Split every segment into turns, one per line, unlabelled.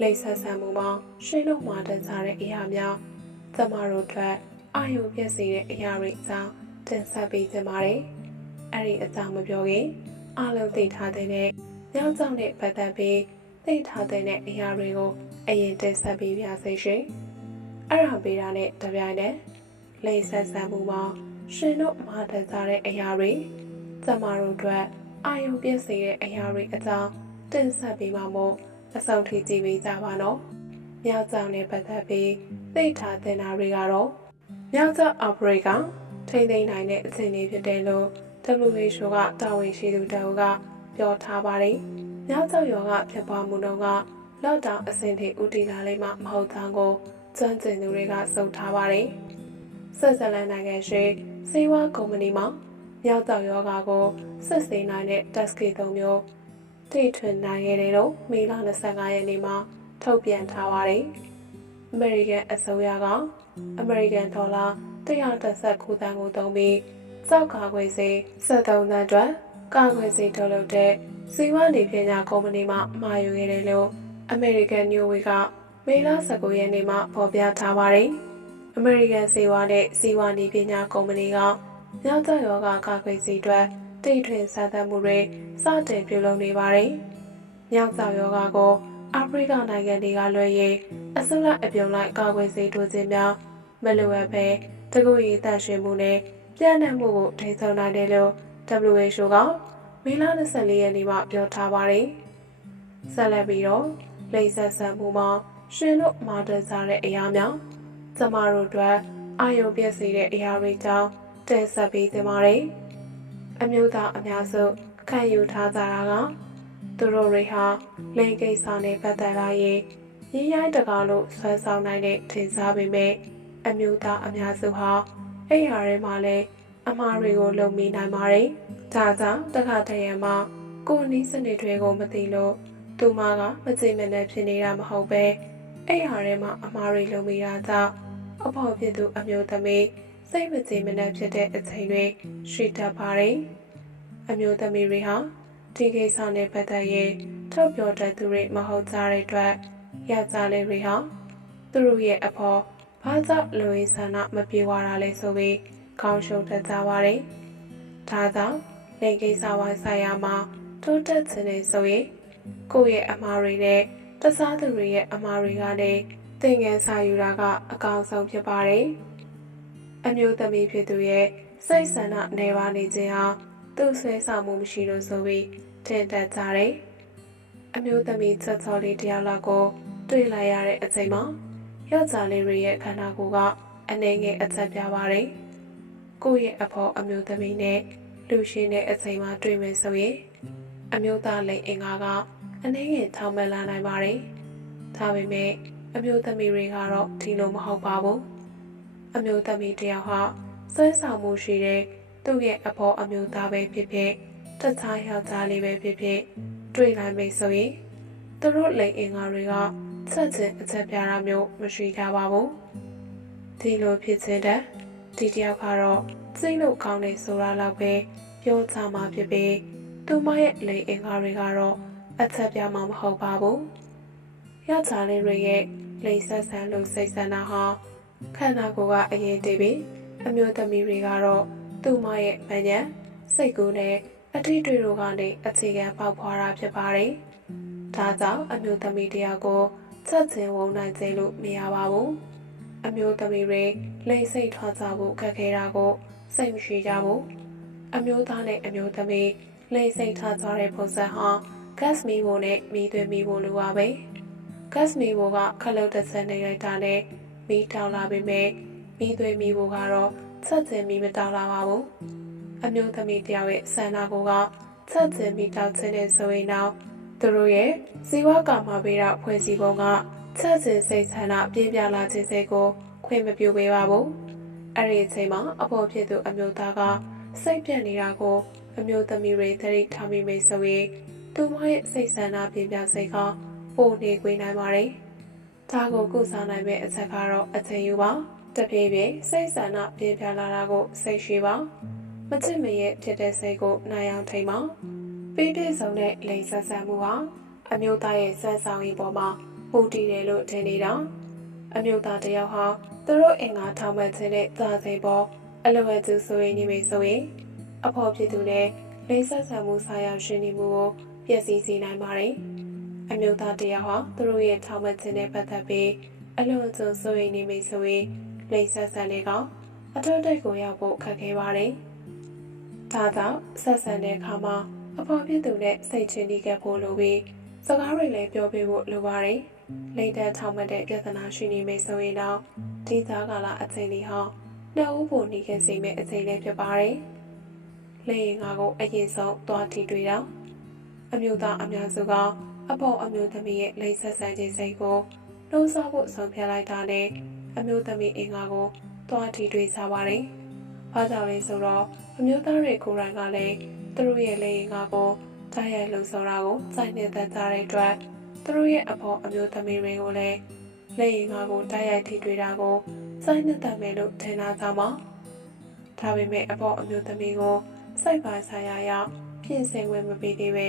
လိမ့်ဆက်ဆံမှုမှာရှင်းလုံးမှာတင်စားတဲ့အရာများသမတို့အတွက်အာယုံပြည့်စေတဲ့အရာတွေအကြောင်းတင်ဆက်ပေးကြပါမယ်။အဲ့ဒီအကြောင်းမပြောခင်အားလုံးသိထားတဲ့နဲ့ညောင်ကြောင့်နဲ့ပတ်သက်ပြီးသိထားတဲ့အရာတွေကိုအရင်တင်ဆက်ပေးပါစေရှင်။အဲ့ဒါပေးတာနဲ့တပြိုင်တည်းလိမ့်ဆက်ဆံမှုမှာရှင်းလုံးမှာတင်စားတဲ့အရာတွေသမတို့အတွက်အာယုံပြည့်စေတဲ့အရာတွေအကြောင်းတင်ဆက်ပေးပါမို့ အဆုံးထိကြည့်ပေးကြပါနော်။မြောက်ကျောင်းနဲ့ပတ်သက်ပြီးသိထားတဲ့နာတွေကတော့မြောက်ကျောင်း outbreak ကထိမ့်သိမ်းနိုင်တဲ့အခြေအနေဖြစ်တယ်လို့ WHO ကတာဝန်ရှိသူတအုပ်ကပြောထားပါတယ်။မြောက်ကျောင်းရောဂါဖြစ်ပွားမှုတုန်းက lockdown အဆင့်ထိဦးတည်လာလိမ့်မှမဟုတ်သားကိုကျွမ်းကျင်သူတွေကစုပ်ထားပါတယ်။ဆက်ဇလန်နိုင်ငံရှိစေဝါကုမ္ပဏီမှာမြောက်ကျောင်းရောဂါကိုစစ်ဆေးနိုင်တဲ့ test kit ၃မျိုး တိထွင်နိုင်ခဲ့တယ်လို့မေလ25ရက်နေ့မှာထုတ်ပြန်ထားပါတယ်။ American အစိုးရက American ဒေါ်လာ139သန်းကိုသုံးပြီးစောက်ကာကွယ်စေ73သန်းအတွက်ကာကွယ်စေထုတ်လုပ်တဲ့စီဝါနေပညာကုမ္ပဏီမှမှာယူခဲ့တယ်လို့ American New Week ကမေလ19ရက်နေ့မှာဖော်ပြထားပါတယ်။ American စီဝါနဲ့စီဝါနေပညာကုမ္ပဏီကမြောက်ကျောရောဂါကာကွယ်စေအတွက် တိထွင်စမ်းသပ်မှုတွေစတင်ပြုလုပ်နေပါတယ်။မြောက်ကျောရောဂါကိုအာဖရိကနိုင်ငံတွေကလွှဲရေးအစုလိုက်အပြုံလိုက်ကာကွယ်စေထိုးခြင်းများမလိုအပ်ပဲတကူရေးတန့်ရှင်းမှုနဲ့ပြန့်နှံ့မှုကိုထိန်းချုပ်နိုင်တယ်လို့ WHO ကမေလ24ရက်နေ့မှာပြောထားပါတယ်။ဆက်လက်ပြီးတော့လိမ့်ဆက်ဆံမှုမှာရှင်လို့မာတစားတဲ့အရာများကျမတို့အတွက်အာယုံပြည့်စေတဲ့အရာတွေကြောင့်တင်ဆက်ပေးသင်ပါတယ်။ အမျိုးသားအများစုခံယူထားကြတာကသူတို့တွေဟာလိင်ကိစ္စနဲ့ပတ်သက်လာရင်ရင်းရိုင်းတကားလို့ဆွဲဆောင်နိုင်တဲ့ထင်ရှားပေမဲ့အမျိုးသားအများစုဟာအဲ့ရထဲမှာလဲအမှားတွေကိုလုံမိနိုင်ပါတယ်။ဒါကြောင့်တခါတရံမှာကိုယ်နီးစနစ်တွေကိုမသိလို့သူမကမကြည့်မနဲ့ဖြစ်နေတာမဟုတ်ပဲအဲ့ရထဲမှာအမှားတွေလုံမိတာကြောင့်အဖို့ဖြစ်သူအမျိုးသမီး စိတ်မကြည်မနဲ့ဖြစ်တဲ့အချိန်တွေရှိတတ်ပါတယ်။အမျိုးသမီးတွေဟာဒီကိစ္စနဲ့ပတ်သက်ရင်ထုတ်ပြောတတ်သူတွေမဟုတ်ကြတဲ့အတွက်ယောက်ျားလေးတွေဟာသူတို့ရဲ့အဖို့ဘာကြောင့်လူရင်းဆန္ဒမပြေဝတာလဲဆိုပြီးကောင်းရှုံတတ်ကြပါတယ်။ဒါကြောင့်လိင်ကိစ္စဝိုင်းဆိုင်ရာမှာတိုးတက်ခြင်းနဲ့ဆိုရင်ကိုယ့်ရဲ့အမှားတွေနဲ့တခြားသူတွေရဲ့အမှားတွေကနေသင်ငယ်စာယူတာကအကောင်းဆုံးဖြစ်ပါတယ်။ အမျိုးသမီးဖြစ်သူရဲ့စိတ်ဆန္ဒနေပါနေခြင်းဟာသူ့ဆွဲဆောင်မှုမရှိလို့ဆိုပြီးထင်တတ်ကြတယ်။အမျိုးသမီးချက်ချော်လေးတယောက်လောက်ကို တွေ့လိုက်ရတဲ့အချိန်မှာယောက်ျားလေးတွေရဲ့ခန္ဓာကိုယ်ကအနေငယ်အချက်ပြပါတယ်။ကိုယ့်ရဲ့အဖေါ်အမျိုးသမီးနဲ့လူရှိတဲ့အချိန်မှာတွေ့မယ်ဆိုရင်အမျိုးသားလိင်အင်္ဂါကအနေငယ်ထောင်မလာနိုင်ပါတယ်။ဒါပေမဲ့အမျိုးသမီးတွေကတော့ဒီလိုမဟုတ်ပါဘူး။ အမျိုးသမီးတယောက်ဟာဆွဲဆောင်မှုရှိတဲ့သူ့ရဲ့အဖေါ်အမျိုးသားပဲဖြစ်ဖြစ်တခြားယောက်ျားလေးပဲဖြစ်ဖြစ်တွေ့နိုင်မယ်ဆိုရင်သူတို့လိင်အင်္ဂါတွေကဆက်ချင်းအချက်ပြတာမျိုးမရှိကြပါဘူးဒီလိုဖြစ်ခြင်းတဲ့ဒီတယောက်ကတော့စိတ်လို့ကောင်းနေဆိုတာလောက်ပဲပြောချမှာဖြစ်ပြီးသူမရဲ့လိင်အင်္ဂါတွေကတော့အချက်ပြမှာမဟုတ်ပါဘူးယောက်ျားလေးတွေရဲ့လိင်ဆက်ဆံလို့စိတ်ဆန္ဒဟာ ခန္ဓာကိုယ်ကအရင်တည်ပြီးအမျိုးသမီးတွေကတော့သူမရဲ့မဉ္ဇဉ်စိတ်ကူးနဲ့အထီးတွေတို့ကနေအခြေခံပေါက်ဖွာတာဖြစ်ပါတယ်။ဒါကြောင့်အမျိုးသမီးတယောက်ကိုချက်ချင်းဝုံနိုင်စေလို့မရပါဘူး။အမျိုးသမီးတွေလိမ့်စိတ်ထွက်ကြဖို့ခက်ခဲတာကိုစိတ်မရှိကြဘူး။အမျိုးသားနဲ့အမျိုးသမီးလိမ့်စိတ်ထားကြတဲ့ပုံစံဟာဂတ်မီဘိုနဲ့မိသွင်းမိဖို့လိုပါပဲ။ဂတ်မီဘိုကခလုတ်တစ်ဆက်နေလိုက်တာနဲ့ မိတောင်းလာပေမဲ့မိသွင်းမိဖို့ကတော့ချက်ချင်းမိမတောင်းလာပါဘူး။အမျိုးသမီးတယောက်ရဲ့ဆန္ဒကိုကချက်ချင်းမိတောင်းခြင်းနဲ့ဆိုရင်တော့သူတို့ရဲ့ဇီဝကာမဗေဒဖွဲ့စည်းပုံကချက်စင်စိတ်ဆန္ဒပြင်းပြလာခြင်းစိတ်ကိုခွင့်မပြုပေးပါဘူးအဲ့ဒီအချိန်မှာအဖေဖြစ်သူအမျိုးသားကစိတ်ပြက်နေတာကိုအမျိုးသမီးတွေသတိထားမိမိဆိုရင်သူမရဲ့စိတ်ဆန္ဒပြင်းပြစိတ်ကပိုနေခွေနိုင်ပါတယ် ဒါကိုကုစားနိုင်မဲ့အချက်ကတော့အချိန်ယူပါတပြေးပြေးစိတ်ဆန္ဒပြင်းပြလာတာကိုစိတ်ရှိပါမချစ်မရဲ့ဖြစ်တဲ့စိတ်ကိုနိုင်အောင်ထိန်ပါပေးပြည့်စုံတဲ့လိန်ဆက်ဆံမှုဟာအမျိုးသားရဲ့စံဆောင်ရည်ပေါ်မှာပူတည်တယ်လို့ထင်နေတာအမျိုးသားတစ်ယောက်ဟာသူတို့အင်္ဂါထောက်မှတ်ခြင်းနဲ့သာစိန်ပေါ်အလွယ်ကျဆိုရင်နေပြီဆိုရင်အဖို့ဖြစ်သူနဲ့လိန်ဆက်ဆံမှုဆိုင်ရာရှင်းနေမှုကိုပျက်စီးစေနိုင်ပါတယ် အမျိုးသားတစ်ယောက်ဟာသူတို့ရဲ့ထောက်မှတ်ခြင်းနဲ့ပတ်သက်ပြီးအလွယ်ကျဆိုရင်နေပြီဆိုရင်လိန်ဆက်ဆံတွေကအထောက်အထိပ်ကိုရောက်ဖို့ခက်ခဲပါတယ်ဒါကြောင့်ဆက်ဆံတဲ့အခါမှာအဖို့ဖြစ်သူနဲ့စိတ်ချင်းတီးခဲ့ဖို့လိုပြီးစကားတွေလည်းပြောပြဖို့လိုပါတယ်။လိမ့်တဲ့ထောက်မှတ်တဲ့ပြဿနာရှိနေမိဆိုရင်တော့ဒီသားကာလအချိန်လေးဟာနှစ်ဦးပုံနေခဲ့စေမယ့်အချိန်လေးဖြစ်ပါတယ်။လေရင်ငါကိုအရင်ဆုံးသွားတီတွေ့တော့အမျိုးသားအများစုက အပေါ်အမျိုးသမီးရဲ့လိမ့်ဆက်ဆံခြင်းစိတ်ကိုနှိုးဆော်ဖို့ဆုံးဖြတ်လိုက်တာနဲ့အမျိုးသမီးအင်္ဂါကိုသွားတီတွေ့စားပါတယ်။ဘာကြောင့်လဲဆိုတော့အမျိုးသားတွေကိုယ်တိုင်ကလည်းသူတို့ရဲ့လေရင်ငါကိုတိုက်ရိုက်လှုပ်ဆော်တာကိုစိုက်နေတဲ့သားတဲ့အတွက်သူတို့ရဲ့အဖေအမျိုးသမီးတွေကိုလည်းလက်ရင်ကားကိုတိုက်ရိုက်ထိတွေ့တာကိုစိုက်နေတဲ့မယ်လို့ထင်တာကြောင့်ပါဒါပေမဲ့အဖေအမျိုးသမီးကိုစိုက်ပါဆိုင်ရာရောက်ပြင်ဆင်ဝင်မပေးသေးပဲ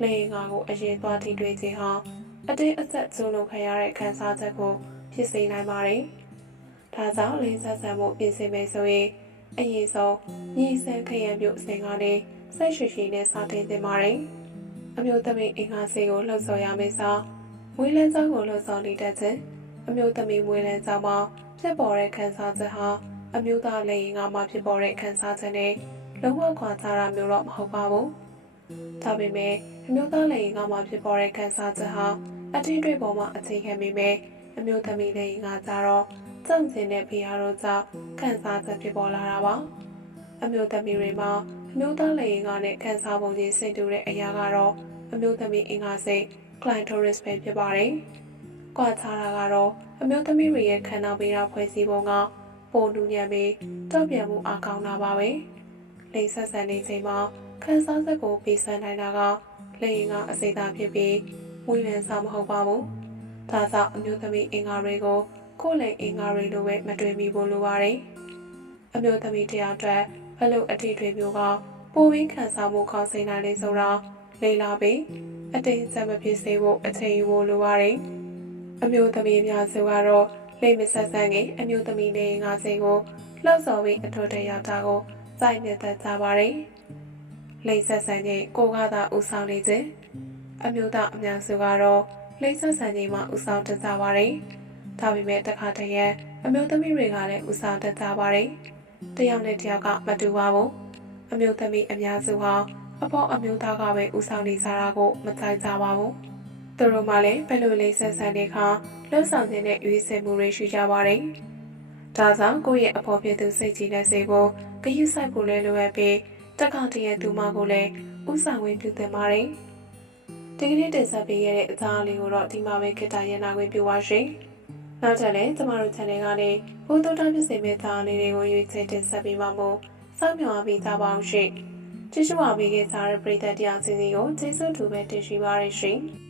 လက်ရင်ကားကိုအရင်သွားထိတွေ့ခြင်းဟာအတင်းအဆက်ကျုံလုံးခံရတဲ့ခံစားချက်ကိုဖြစ်စေနိုင်ပါတယ်ဒါကြောင့်လင်းဆက်ဆံမှုပြင်ဆင်မယ်ဆိုရင်အရင်ဆုံးညီစံခရံပြုတ်အစဉ်ကနေစိတ်ရှိရှိနဲ့စားတင်သင့်ပါတယ်။အမျိုးသမီးအင်္ဂါစေကိုလှုပ်ဆော်ရမယ်စားမွေးလန်းစားကိုလှုပ်ဆော်နေတတ်ခြင်းအမျိုးသမီးမွေးလန်းစားမှာဖြစ်ပေါ်တဲ့ခံစားချက်ဟာအမျိုးသားလည်းရင်ကမှဖြစ်ပေါ်တဲ့ခံစားချက်နဲ့လုံးဝခွာခြားတာမျိုးတော့မဟုတ်ပါဘူး။ ဒါပေမဲ့အမျိုးသားလည်းရင်ကမှဖြစ်ပေါ်တဲ့ခံစားချက်ဟာအထင်တွေပေါ်မှာအခြေခံမိမဲ့အမျိုးသမီးလည်းရင်ကကြတော့ကြောက်ခြင်းနဲ့ဖိအားတို့ကြောင့်ခံစားချက်ဖြစ်ပေါ်လာတာပါ။အမျိုးသမီးတွေမှာအမျိုးသားလည်းရင်ကနဲ့ခံစားပုံချင်းစိတ်တူတဲ့အရာကတော့အမျိုးသမီးအင်္ဂါစိတ် clitoris ပဲဖြစ်ပါတယ်။ကွာခြားတာကတော့အမျိုးသမီးတွေရဲ့ခန္ဓာပေတာဖွဲ့စည်းပုံကပုံတူညံပြီးတောက်ပြန်မှုအကောင်းတာပါပဲ။လိမ့်ဆက်ဆန်နေချိန်မှာ ခံစားချက်ကိုပေးဆန်းနိုင်တာကလက်ရင်ကအစိမ်းသားဖြစ်ပြီးဝိလန်စားမဟုတ်ပါဘူး။ဒါကြောင့်အမျိုးသမီးအင်္ဂါတွေကိုကိုယ်လည်းအင်္ဂါတွေလိုပဲမတွေ့မိဖို့လိုပါတယ်။အမျိုးသမီးတရားအတွက်ဘလို့အထီးတွေမျိုးကပိုပြီးခံစားမှုခေါင်းစိနိုင်လေဆိုတာလေလာပြီးအတိတ်ဆက်မဖြစ်စေဖို့အချိန်ယူဖို့လိုပါတယ်။အမျိုးသမီးများစုကတော့လိမ့်မဆက်ဆန်းခင်အမျိုးသမီးနေငါစိန်ကိုလှောက်စော်ပြီးအထွတ်တရတာကိုစိုက်နေတတ်ကြပါတယ်။ လိမ့်ဆက်ဆန်းခြင်းကိုကသာဥဆောင်နေခြင်းအမျိုးသားအများစုကတော့လိမ့်ဆက်ဆန်းခြင်းမှာဥဆောင်တတ်ကြပါတယ်။ဒါပေမဲ့တခါတည်းရန်အမျိုးသမီးတွေကလည်းဥဆောင်တတ်ကြပါတယ်။တယောက်နဲ့တယောက်ကမတူပါဘူး။အမျိုးသမီးအများစုဟာအဖေအမျိုးသားကပဲဥဆောင်နေကြတာကိုမကြိုက်ကြပါဘူး။သူတို့မှလည်းဘယ်လိုလေးဆက်ဆံတဲ့အခါလှုပ်ဆောင်နေတဲ့ရွေးစင်မှုတွေရှိကြပါတယ်။ဒါကြောင့်ကိုယ့်ရဲ့အဖေဖြစ်သူစိတ်ကြည်တဲ့စိတ်ကိုဂရုစိုက်ဖို့လဲလိုအပ်ပြီး တက္ကတရဲ့သူမကိုလည်းဥဆောင်ဝင်ပြုသင့်ပါတယ်။ဒီကနေ့တင်ဆက်ပေးရတဲ့အသားလေးကိုတော့ဒီမှာပဲခေတ္တရနာခွင့်ပြုပါရှင်။နောက်ထပ်လည်းကျမတို့ channel ကနေဘုဒ္ဓတာပြည့်စုံမဲ့သားလေးတွေကိုရွေးချယ်တင်ဆက်ပေးမှာမို့စောင့်မျှော်ပြီးသားပါအောင်ရှင်။ကျေးဇူးပါပေးခဲ့ကြတဲ့ပရိသတ်တရားစီစီကိုကျေးဇူးတူပဲတင်ရှိပါရရှင်။